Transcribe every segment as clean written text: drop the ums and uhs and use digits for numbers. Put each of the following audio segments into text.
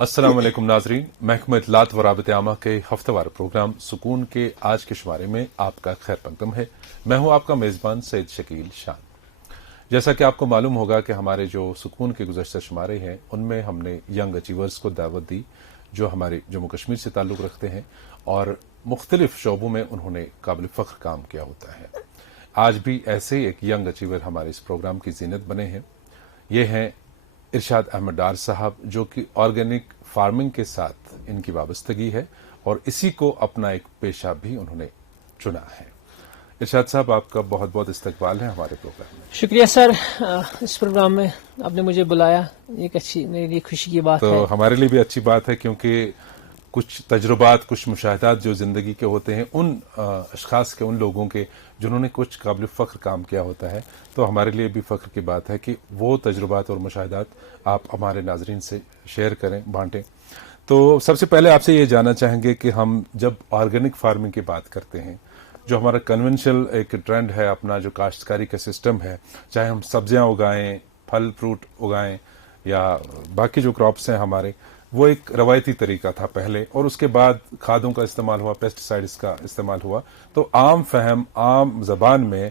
अस्सलाम वालेकुम नाजरीन, महकमा इत्तलात व राबते आमा के हफ्तेवार प्रोग्राम सुकून के आज के शुमारे में आपका खैर मकदम है। मैं हूं आपका मेज़बान सैयद शकील शान। जैसा कि आपको मालूम होगा कि हमारे जो सुकून के गुज़श्ता शुमारे हैं उनमें हमने यंग अचीवर्स को दावत दी जो हमारे जम्मू कश्मीर से ताल्लुक़ रखते हैं और मुख्तलिफ शोबों में उन्होंने काबिल फ़ख्र काम किया होता है। आज भी ऐसे ही एक यंग अचीवर हमारे इस प्रोग्राम की ज़ीनत बने हैं। ये हैं इरशाद अहमद डार साहब, जो कि ऑर्गेनिक फार्मिंग के साथ इनकी वाबस्तगी है और इसी को अपना एक पेशा भी उन्होंने चुना है। इरशाद साहब, आपका बहुत बहुत इस्तकबाल है हमारे प्रोग्राम में। शुक्रिया सर, इस प्रोग्राम में आपने मुझे बुलाया, एक अच्छी मेरे लिए खुशी की बात है। तो हमारे लिए भी अच्छी बात है क्योंकि कुछ तजुर्बात, कुछ मुशाहिदात जो ज़िंदगी के होते हैं उन अशखास के, उन लोगों के जिन्होंने कुछ काबिल फ़ख्र काम किया होता है, तो हमारे लिए भी फ़ख्र की बात है कि वो तजुर्बात और मुशाहिदात आप हमारे नाजरीन से शेयर करें, बांटें। तो सबसे पहले आपसे ये जानना चाहेंगे कि हम जब ऑर्गेनिक फार्मिंग की बात करते हैं, जो हमारा कन्वेंशनल एक ट्रेंड है, अपना जो काश्तकारी का सिस्टम है, चाहे हम सब्जियां उगाएं, फल फ्रूट उगाएं या बाकी जो क्रॉप्स हैं हमारे, वो एक रवायती तरीका था पहले, और उसके बाद खादों का इस्तेमाल हुआ, पेस्टिसाइड्स का इस्तेमाल हुआ। तो आम फहम, आम जबान में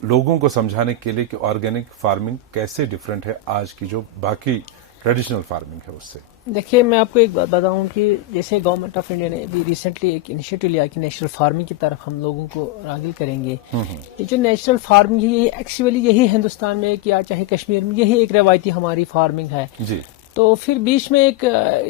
लोगों को समझाने के लिए कि ऑर्गेनिक फार्मिंग कैसे डिफरेंट है आज की जो बाकी ट्रेडिशनल फार्मिंग है उससे। देखिए, मैं आपको एक बात बताऊं कि जैसे गवर्नमेंट ऑफ इंडिया ने अभी रिसेंटली एक इनिशिएटिव लिया कि नेचुरल फार्मिंग की तरफ हम लोगों को रागिल करेंगे। ये जो नेचुरल फार्मिंग है, ये एक्चुअली यही हिंदुस्तान में या चाहे कश्मीर में यही एक रवायती हमारी फार्मिंग है जी। तो फिर बीच में एक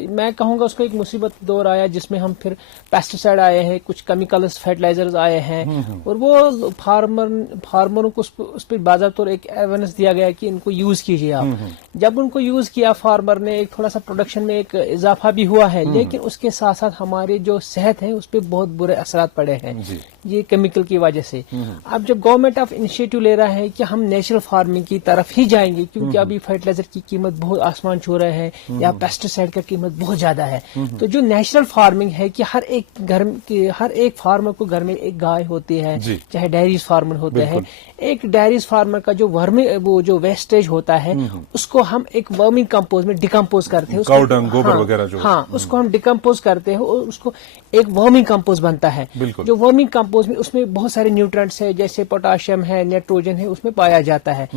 मैं कहूंगा उसको एक मुसीबत दौर आया जिसमें हम फिर पेस्टिसाइड आए हैं, कुछ केमिकल्स फर्टिलाइजर्स आए हैं और वो फार्मरों को उस पर बाज़ाब्ता एक अवेयरनेस दिया गया कि इनको यूज कीजिए आप। जब उनको यूज किया फार्मर ने, एक थोड़ा सा प्रोडक्शन में एक इजाफा भी हुआ है, लेकिन उसके साथ साथ हमारी जो सेहत है उस पर बहुत बुरे असरात पड़े हैं ये केमिकल की वजह से। अब जब गवर्नमेंट ऑफ इनिशिएटिव ले रहा है कि हम नेचुरल फार्मिंग की तरफ ही जाएंगे, क्योंकि अभी फर्टिलाइजर की कीमत बहुत आसमान छू रहा है या पेस्टिसाइड का कीमत बहुत ज्यादा है, तो जो नेचुरल फार्मिंग है कि हर एक फार्मर को घर में एक गाय होती है, चाहे डेयरीज फार्मर होते हैं, एक डेयरीज फार्मर का जो वो जो वेस्टेज होता है उसको हम एक वर्मिंग कंपोज में डिकम्पोज करते हैं, गोबर वगैरह जो उसको हम डिकम्पोज करते हैं और उसको एक वर्मिंग कंपोज बनता है। जो वर्मिंग कंपोज में उसमें बहुत सारे न्यूट्रिएंट्स है, जैसे पोटाशियम है, नाइट्रोजन है, उसमें पाया जाता है।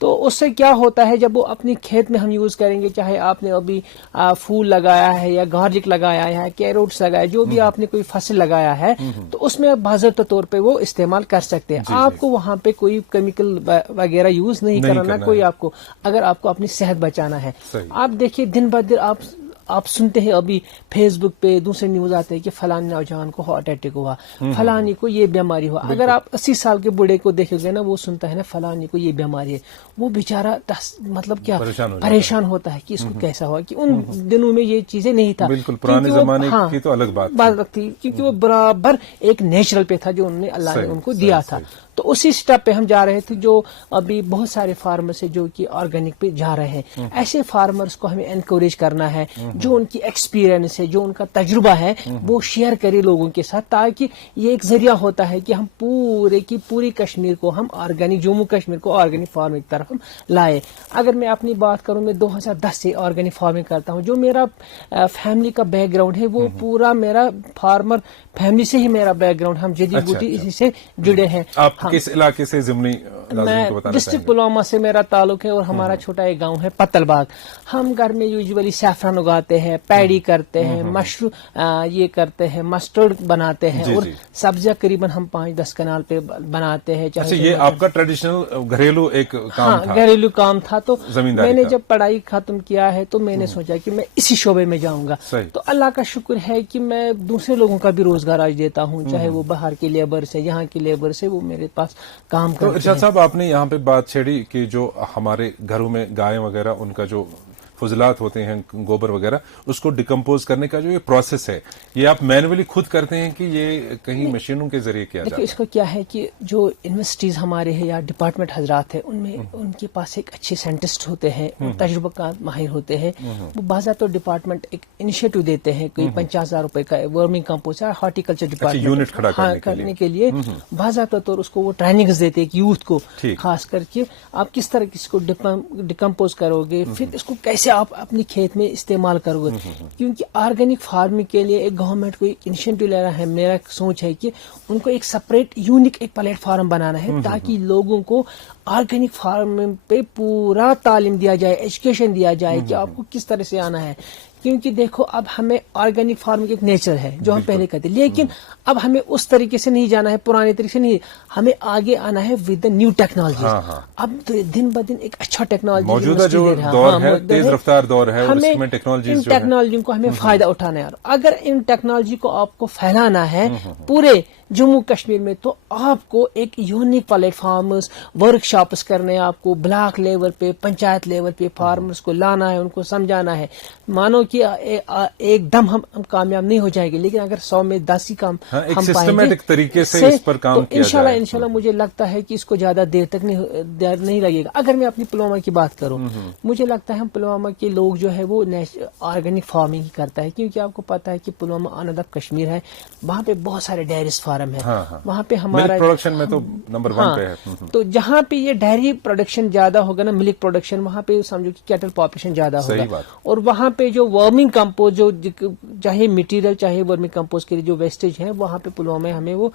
तो उससे क्या होता है, जब वो अपनी खेत में हम यूज करेंगे, चाहे आपने अभी फूल लगाया है या गार्लिक लगाया है, कैरोट्स लगाया, जो भी आपने कोई फसल लगाया है, तो उसमें बाज़ाब्ता तौर पे वो इस्तेमाल कर सकते हैं। आपको वहां पे कोई केमिकल वगैरह यूज नहीं करना कोई आपको, अगर आपको अपनी सेहत बचाना है। आप देखिए दिन ब दिन आप सुनते हैं अभी फेसबुक पे दूसरे न्यूज आते हैं कि फलानी नौजवान को हार्ट अटैक हुआ, फलानी को ये बीमारी हुआ। अगर आप 80 साल के बूढ़े को देखोगे ना, वो सुनता है ना फलानी को ये बीमारी है, वो बेचारा मतलब क्या परेशान होता है कि इसको कैसा हुआ, कि उन दिनों में ये चीजें नहीं था। बिल्कुल पुराने जमाने की तो अलग बात थी, क्योंकि वो बराबर एक नेचुरल पे था जो उन्होंने अल्लाह ने उनको दिया था। तो उसी स्टेप पे हम जा रहे थे, जो अभी बहुत सारे फार्मर्स है जो कि ऑर्गेनिक पे जा रहे हैं। ऐसे फार्मर्स को हमें एनकरेज करना है, जो उनकी एक्सपीरियंस है, जो उनका तजुर्बा है, वो शेयर करे लोगों के साथ, ताकि ये एक जरिया होता है कि हम पूरी कश्मीर को हम ऑर्गेनिक, जम्मू कश्मीर को ऑर्गेनिक फार्मिंग की तरफ हम लाए। अगर मैं अपनी बात करूं, मैं 2010 से ऑर्गेनिक फार्मिंग करता हूं। जो मेरा फैमिली का बैकग्राउंड है वो पूरा मेरा फार्मर फैमिली से ही मेरा बैकग्राउंड, हम जड़ी बूटी इसी से जुड़े हैं। किस इलाके से ज़िमनी मैं डिस्ट्रिक्ट पुलवामा से मेरा ताल्लुक है और हमारा छोटा एक गांव है पत्तलबाग। हम घर में यूजुअली सैफरन उगाते हैं, पैडी करते हैं, मशरूम ये करते हैं, मस्टर्ड बनाते हैं और सब्जियां करीबन हम 5-10 कनाल पे बनाते हैं। अच्छा, ये आपका ट्रेडिशनल घरेलू एक काम था? घरेलू काम था। तो मैंने जब पढ़ाई खत्म किया है तो मैंने सोचा कि मैं इसी शोबे में जाऊंगा। तो अल्लाह का शुक्र है कि मैं दूसरे लोगों का भी रोजगार आज देता हूँ, चाहे वो बाहर के लेबर से, यहाँ के लेबर से, वो मेरे पास काम करते हैं। इरशाद साहब, आपने यहाँ पे बात छेड़ी कि जो हमारे घरों में गाय वगैरह उनका जो फजलात होते हैं, गोबर वगैरह, उसको डिकम्पोज करने का जो ये प्रोसेस है, ये आप मैनुअली खुद करते हैं कि ये कहीं मशीनों के जरिए किया जाता है? इसको क्या है कि जो यूनिवर्सिटीज हमारे हैं या डिपार्टमेंट हजरात है, उनमें उनके पास एक अच्छे साइंटिस्ट होते हैं, तजुर्बा माहिर होते हैं। वो बाज़ाब्ता डिपार्टमेंट एक इनिशिएटिव देते हैं, कोई 50,000 रुपए का वर्मिंग कंपोस्ट या हॉर्टिकल्चर डिपार्टमेंट यूनिट खड़ा करने के लिए बाज़ाब्ता तौर उसको वो ट्रेनिंग्स देते हैं यूथ को, खास करके आप किस तरह इसको डिकम्पोज करोगे, फिर इसको कैसे कैसे आप अपनी खेत में इस्तेमाल करोगे, क्योंकि ऑर्गेनिक फार्मिंग के लिए एक गवर्नमेंट को एक इनिशिएटिव ले रहा है। मेरा सोच है कि उनको एक सेपरेट यूनिक एक प्लेटफॉर्म बनाना है ताकि लोगों को ऑर्गेनिक फार्मिंग पे पूरा तालीम दिया जाए, एजुकेशन दिया जाए कि आपको किस तरह से आना है। क्योंकि देखो अब हमें ऑर्गेनिक फार्मिंग एक नेचर है जो हम पहले करते, लेकिन अब हमें उस तरीके से नहीं जाना है, पुराने तरीके से नहीं, हमें आगे आना है विद द न्यू टेक्नोलॉजी। अब दिन ब दिन एक अच्छा टेक्नोलॉजी मौजूदा जो दौर है, तेज रफ्तार दौर है, और इसमें टेक्नोलॉजी को हमें फायदा उठाना है। अगर इन टेक्नोलॉजी को आपको फैलाना है पूरे जम्मू कश्मीर में, तो आपको एक यूनिक प्लेटफॉर्म्स, वर्कशॉप्स करने हैं, आपको ब्लॉक लेवल पे, पंचायत लेवल पे फार्मर्स को लाना है, उनको समझाना है। मानो कि एकदम हम कामयाब नहीं हो जाएंगे, लेकिन अगर 100 में 10 ही काम हम सिस्टमैटिक तरीके से इस पर काम किया जाए, इंशाल्लाह मुझे लगता है कि इसको ज्यादा देर तक नहीं लगेगा। अगर मैं अपनी पुलवामा की बात करूं, मुझे लगता है हम पुलवामा के लोग जो है वो ऑर्गेनिक फार्मिंग ही करता है, क्योंकि आपको पता है कि पुलवामा ऑन ऑफ कश्मीर है, वहाँ पे बहुत सारे डेयरीज फार्म है। वहाँ पे हमारा प्रोडक्शन में तो नंबर 1 पे है। तो जहाँ पे ये डेयरी प्रोडक्शन ज्यादा होगा ना, मिल्क प्रोडक्शन, वहाँ पे समझो कि कैटल पॉपुलेशन ज्यादा होगा। और वहाँ पे जो वर्मिंग कंपोस्ट, जो चाहे मटेरियल चाहे वर्मिंग कंपोस्ट के लिए जो वेस्टेज है, वहाँ पे पुलवामा में हमें वो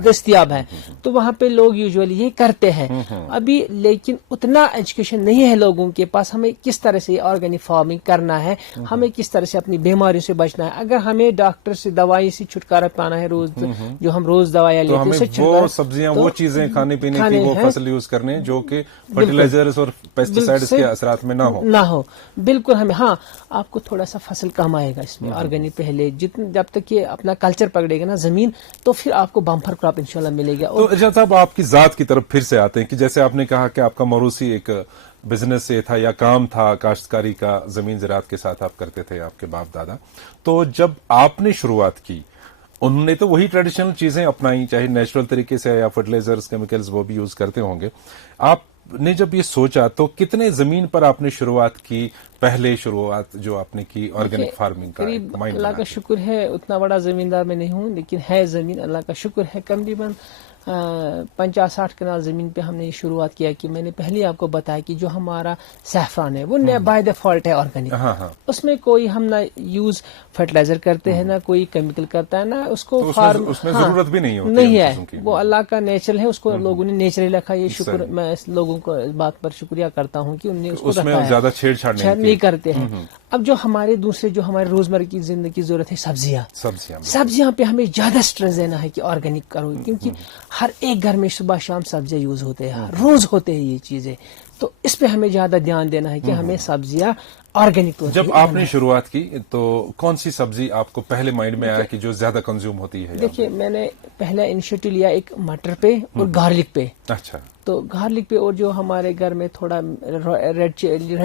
दस्तियाब है। तो वहाँ पे लोग यूजुअली ये करते हैं अभी, लेकिन उतना एजुकेशन नहीं है लोगों के पास हमें किस तरह से ऑर्गेनिक फार्मिंग करना है, हमें किस तरह से अपनी बीमारियों से बचना है। अगर हमें डॉक्टर से दवाई से छुटकारा पाना है, रोज जो हम रोज दवाइयाँ लेते हैं, वो सब्जियां, वो चीजें खाने पीने की, वो फसल यूज करने जो कि फर्टिलाइजर्स और पेस्टिसाइड्स के असरात में ना हो। बिल्कुल हमें, हाँ, आपको थोड़ा सा फसल कम आएगा इसमें ऑर्गेनिक पहले, जब तक ये अपना कल्चर पकड़ेगा ना जमीन, तो फिर आपको बम्पर क्रॉप इंशाल्लाह मिलेगा। तो इरशाद साहब, आपकी जात की तरफ फिर से आते हैं कि जैसे आपने कहा कि आपका मौरूसी एक बिजनेस से था या काम था, काश्तकारी का, जमीन ज़राअत के साथ आप करते थे, आपके बाप दादा। तो जब आपने शुरुआत की, उन्होंने तो वही ट्रेडिशनल चीजें अपनाई, चाहे नेचुरल तरीके से या फर्टिलाइजर्स, केमिकल्स वो भी यूज करते होंगे। आपने जब ये सोचा तो कितने जमीन पर आपने शुरुआत की, पहले शुरुआत जो आपने की ऑर्गेनिक फार्मिंग का? अल्लाह का शुक्र है उतना बड़ा जमींदार में नहीं हूँ, लेकिन है जमीन, अल्लाह का शुक्र है। करीबन 50-60 कनाल जमीन पे हमने शुरुआत किया। कि मैंने पहले आपको बताया कि जो हमारा सैफरान है वो बाय डिफॉल्ट है ऑर्गेनिक, उसमें कोई हम ना यूज फर्टिलाइजर करते हैं, ना कोई केमिकल करता है, ना उसको उसमें जरूरत भी नहीं है, वो अल्लाह का नेचर है, उसको लोगों ने नेचुरली रखा। ये शुक्र, मैं लोगों को इस बात पर शुक्रिया करता हूँ कि उन्होंने उसको उसमें ज्यादा छेड़छाड़ नहीं करते हैं। अब जो हमारे दूसरे जो हमारे रोजमर्रा की जिंदगी की जरूरत है, सब्जियां पे हमें ज्यादा स्ट्रेस देना है कि ऑर्गेनिक करो, क्योंकि हर एक घर में सुबह शाम सब्जियां यूज होते हैं, रोज होते हैं ये चीजें। तो इस पे हमें ज्यादा ध्यान देना है कि हमें सब्जियां ऑर्गेनिक। तो जब आपने शुरुआत की तो कौन सी सब्जी आपको पहले माइंड में आया कि जो ज्यादा कंज्यूम होती है? देखिए, मैंने पहला इनिशिएटिव लिया एक मटर पे और गार्लिक पे। अच्छा। तो गार्लिक पे और जो हमारे घर में थोड़ा रेड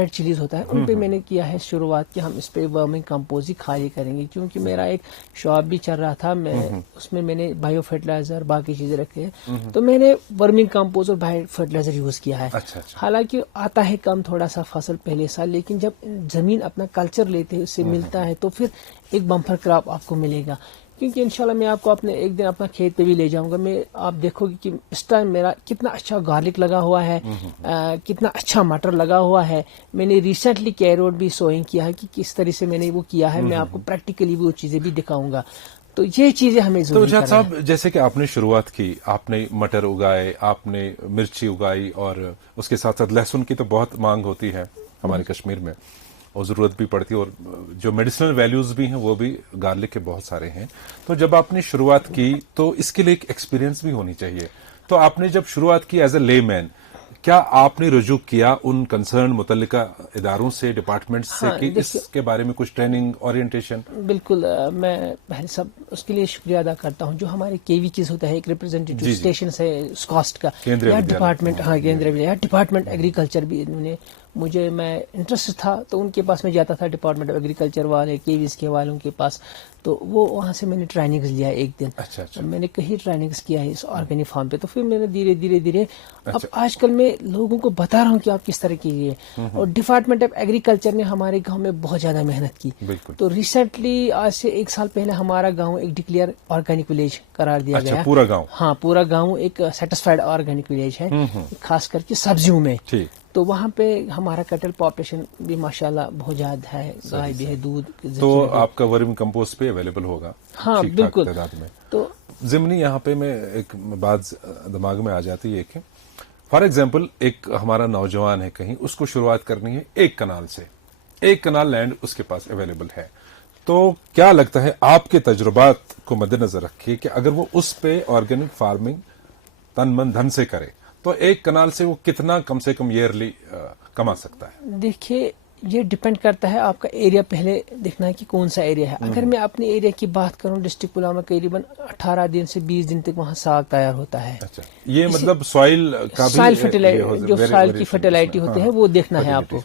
चिलीज होता है, उन पे मैंने किया है शुरुआत कि हम इस पे वर्मिंग कंपोज ही खाली करेंगे, क्योंकि मेरा एक शॉप भी चल रहा था, मैं उसमें मैंने बायो फर्टिलाइजर बाकी चीजें रखी है, तो मैंने वर्मिंग कंपोज और बायो फर्टिलाइजर यूज किया है। अच्छा। हालांकि आता है कम थोड़ा सा फसल पहले साल, लेकिन जब जमीन अपना कल्चर लेते हैं, उससे मिलता है, तो फिर एक बम्पर क्रॉप आपको मिलेगा। क्योंकि इंशाल्लाह मैं आपको अपने एक दिन अपना खेत पे भी ले जाऊंगा, मैं आप देखोगे कि इस टाइम मेरा कितना अच्छा गार्लिक लगा हुआ है, कितना अच्छा मटर लगा हुआ है। मैंने रिसेंटली कैरोट भी सोइंग किया है कि किस तरह से मैंने वो किया है, मैं आपको प्रैक्टिकली भी वो चीजें भी दिखाऊंगा। तो ये चीजें हमें तो इरशाद साहब, जैसे कि आपने शुरुआत की, आपने मटर उगाए, आपने मिर्ची उगाई, और उसके साथ साथ लहसुन की तो बहुत मांग होती है हमारे कश्मीर में, और ज़रूरत भी पड़ती है, और जो मेडिसिनल वैल्यूज भी हैं वो भी गार्लिक के बहुत सारे हैं। तो जब आपने शुरुआत की तो इसके लिए एक एक्सपीरियंस भी होनी चाहिए। तो आपने जब शुरुआत की एज ए लेमैन, क्या आपने रुजू किया उन कंसर्न मुतल्लिका इदारों से, डिपार्टमेंट से, कि इसके बारे में कुछ ट्रेनिंग, ओरिएंटेशन? बिल्कुल, मैं पहले सब उसके लिए शुक्रिया अदा करता हूँ। जो हमारे केवीकीज होता है, एक रिप्रेजेंटेटिव स्टेशन है स्कॉस्ट का, या डिपार्टमेंट, केंद्रीय या डिपार्टमेंट एग्रीकल्चर भी इन्होंने मुझे, मैं इंटरेस्ट था तो उनके पास मैं जाता था, डिपार्टमेंट ऑफ एग्रीकल्चर वाले, केवीज के वालों के पास। तो वो वहाँ से मैंने ट्रेनिंग्स लिया एक दिन। अच्छा। मैंने कई ट्रेनिंग्स किया है इस ऑर्गेनिक फार्म पे। तो फिर मैंने धीरे धीरे अब आजकल मैं लोगों को बता रहा हूँ कि आप किस तरह कीजिए। और डिपार्टमेंट ऑफ एग्रीकल्चर ने हमारे गाँव में बहुत ज्यादा मेहनत की। तो रिसेंटली आज से 1 साल पहले हमारा गाँव एक डिक्लेयर ऑर्गेनिक विलेज करार दिया गया। पूरा गाँव? हाँ, पूरा गाँव एक सेटिस्फाइड ऑर्गेनिक विलेज है, खास करके सब्जियों में। تو وہاں پہ ہمارا کٹل پاپولیشن بھی ماشاءاللہ بہت زیادہ ہے، گائے بھی ہے، دودھ تو آپ کا ورمی کمپوسٹ پہ اویلیبل ہوگا ہاں ٹھیک ٹھاک بالکل. تعداد میں. تو ضمنی یہاں پہ میں ایک بات دماغ میں آ جاتی ہے کہ فار ایگزامپل ایک ہمارا نوجوان ہے، کہیں اس کو شروعات کرنی ہے ایک کنال سے، ایک کنال لینڈ اس کے پاس اویلیبل ہے، تو کیا لگتا ہے آپ کے تجربات کو مد نظر رکھیے کہ اگر وہ اس پہ آرگینک فارمنگ تن من دھن سے کرے تو ایک کنال سے وہ کتنا کم سے کم ایئرلی کما سکتا ہے؟ دیکھیے یہ ڈپینڈ کرتا ہے آپ کا ایریا، پہلے دیکھنا ہے کہ کون سا ایریا ہے. اگر میں اپنے ایریا کی بات کروں، ڈسٹرکٹ پلوامہ قریباً 18 دن سے 20 دن تک وہاں ساگ تیار ہوتا ہے. اچھا، یہ مطلب سوائل کا بھی سائل جو سائل کی فرٹیلائٹی ہوتی ہے وہ دیکھنا ہے آپ کو.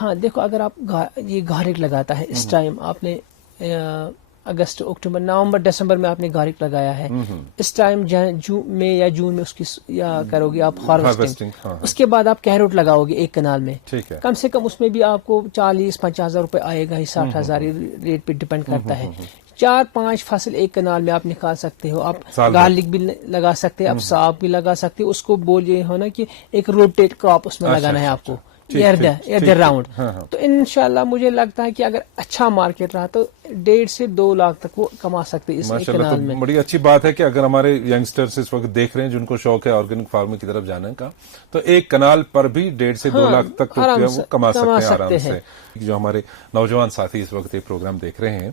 ہاں دیکھو، اگر آپ یہ گارلک لگاتا ہے اس ٹائم، آپ نے اگست، اکتوبر، نومبر، دسمبر میں آپ نے گارلک لگایا ہے، اس ٹائم مئی یا جون میں اس کی یا کرو گے آپ ہارویسٹنگ. اس کے بعد آپ کیروٹ لگاؤ گے ایک کنال میں، کم سے کم اس میں بھی آپ کو 40-50 ہزار روپے آئے گا، 60,000 ریٹ پہ ڈپینڈ کرتا ہے. 4-5 فصل ایک کنال میں آپ نکال سکتے ہو. آپ گارلک بھی لگا سکتے ہیں، آپ ساگ بھی لگا سکتے ہو. اس کو بول یہ ہونا کہ ایک روٹیٹ کراپ اس میں لگانا ہے آپ کو، ایئر راؤنڈ. تو انشاءاللہ مجھے لگتا ہے کہ اگر اچھا مارکیٹ رہا تو 1.5 سے 2 لاکھ تک وہ کما سکتے اس ایک کنال میں. بڑی اچھی بات ہے کہ اگر ہمارے ینگسٹرز اس وقت دیکھ رہے ہیں جن کو شوق ہے آرگینک فارمنگ کی طرف جانے کا، تو ایک کنال پر بھی 1.5 سے 2 لاکھ تک تو وہ کما سکتے ہیں آرام سے. جو ہمارے نوجوان ساتھی اس وقت یہ پروگرام دیکھ رہے ہیں،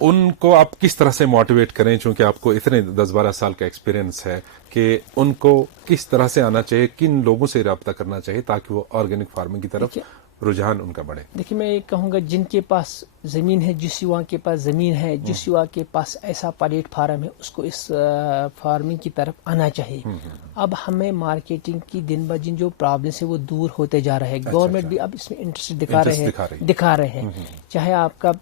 ان کو آپ کس طرح سے موٹیویٹ کریں، چونکہ آپ کو اتنے 10-12 سال کا ایکسپیرینس ہے، کہ ان کو کس طرح سے آنا چاہیے، کن لوگوں سے رابطہ کرنا چاہیے تاکہ وہ آرگینک فارمنگ کی طرف رجحان ان کا بڑھے؟ دیکھیے میں یہ کہوں گا، جن کے پاس زمین ہے، جس یوا کے پاس زمین ہے، جس یوا کے پاس ایسا پلیٹ فارم ہے، اس کو اس فارمنگ کی طرف آنا چاہیے. اب ہمیں مارکیٹنگ کی دن بہ دن جو پرابلمس ہے وہ دور ہوتے جا رہے ہیں. گورنمنٹ بھی اب اس میں انٹرسٹ دکھا رہے ہیں. چاہے آپ کا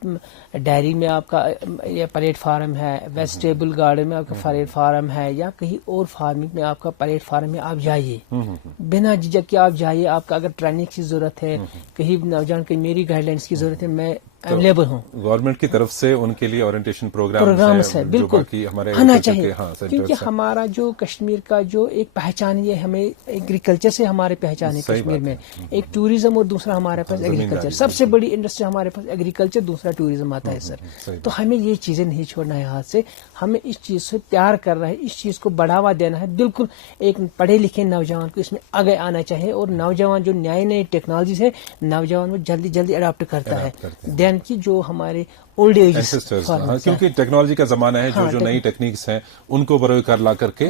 ڈائری میں آپ کا یہ پلیٹ فارم ہے، ویجیٹیبل گارڈن میں آپ کا پلیٹ فارم ہے، یا کہیں اور فارمنگ میں آپ کا پلیٹ فارم ہے، آپ جائیے بنا جھجک کے آپ جائیے. آپ کا اگر ٹریننگ کی ضرورت ہے، کہیں نوجوان کی میری گائیڈ لائنس کی ضرورت ہے، میں اویلیبل ہوں. گورنمنٹ کی طرف سے ان کے لیے اورینٹیشن پروگرامز ہے، بالکل ہونا چاہیے. کیونکہ ہمارا جو کشمیر کا جو ایک پہچان ہے، ہمیں ایگریکلچر سے ہمارے پہچان ہے کشمیر میں. ایک ٹوریزم اور دوسرا ہمارے پاس ایگریکلچر. سب سے بڑی انڈسٹری ہمارے پاس ایگریکلچر، دوسرا ٹوریزم آتا ہے سر. تو ہمیں یہ چیزیں نہیں چھوڑنا ہے ہاتھ سے. ہمیں اس چیز سے پیار کر رہا ہے، اس چیز کو بڑھاوا دینا ہے. بالکل ایک پڑھے لکھے نوجوان کو اس میں آگے آنا چاہیے. اور نوجوان جو نئی ٹیکنالوجیز ہے، نوجوان وہ جلدی اڈاپٹ کرتا ہے. دین کی جو ہمارے اولڈ ایج، کیونکہ ٹیکنالوجی کا زمانہ ہے، جو نئی ٹیکنیکس ہیں ان کو بروئے کار لا کر کے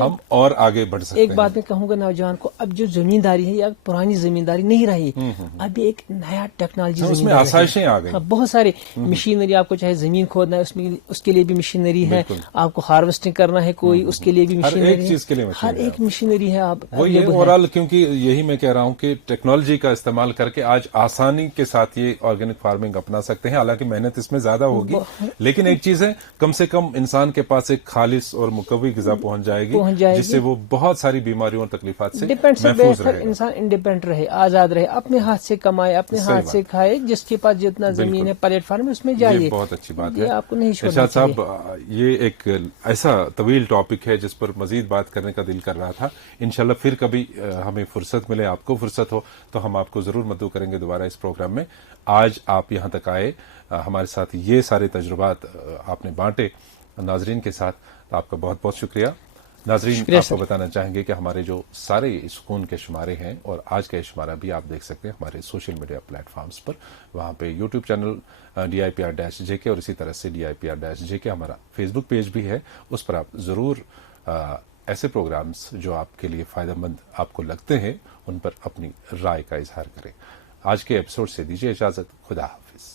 ہم اور آگے بڑھ سکتے ہیں. ایک بات میں کہوں گا نوجوان کو، اب جو زمینداری ہے یا پرانی زمینداری نہیں رہی، اب ایک نیا ٹیکنالوجی اس میں آسائشیں آ گئی. بہت سارے مشینری، آپ کو چاہے زمین کھودنا ہے اس کے لیے بھی مشینری ہے، آپ کو ہارویسٹنگ کرنا ہے کوئی، اس کے لیے بھی مشینری ہے. ہر ایک مشینری ہے. آپ اوورآل کیونکہ یہی میں کہہ رہا ہوں کہ ٹیکنالوجی کا استعمال کر کے آج آسانی کے ساتھ یہ آرگینک فارمنگ اپنا سکتے ہیں. حالانکہ محنت اس میں زیادہ ہوگی، لیکن ایک چیز ہے، کم سے کم انسان کے پاس ایک خالص اور مقوی غذا پہنچ جائے گی، جس سے وہ بہت ساری بیماریوں اور تکلیفات سے محفوظ رہے گا. انسان انڈیپینڈنٹ رہے، آزاد رہے، اپنے ہاتھ سے کمائے، اپنے ہاتھ سے کھائے. جس کے پاس جتنا زمین ہے، پلیٹ فارم اس میں جائیے. بہت اچھی بات ہے. آپ کو نہیں چھوڑنا ارشاد صاحب، یہ ایک ایسا طویل ٹاپک ہے جس پر مزید بات کرنے کا دل کر رہا تھا. انشاءاللہ پھر کبھی ہمیں فرصت ملے، آپ کو فرصت ہو تو ہم آپ کو ضرور مدعو کریں گے دوبارہ اس پروگرام میں. آج آپ یہاں تک آئے، ہمارے ساتھ یہ سارے تجربات آپ نے بانٹے ناظرین کے ساتھ، تو آپ کا بہت بہت شکریہ. ناظرین، آپ کو بتانا چاہیں گے کہ ہمارے جو سارے سکون کے شمارے ہیں، اور آج کا یہ شمارہ بھی آپ دیکھ سکتے ہیں ہمارے سوشل میڈیا پلیٹ فارمز پر. وہاں پہ یوٹیوب چینل DIPR-JK، اور اسی طرح سے DIPR-JK ہمارا فیس بک پیج بھی ہے. اس پر آپ ضرور ایسے پروگرامز جو آپ کے لیے فائدہ مند آپ کو لگتے ہیں ان پر اپنی رائے کا اظہار کریں. آج کے ایپیسوڈ سے دیجیے اجازت. خدا حافظ.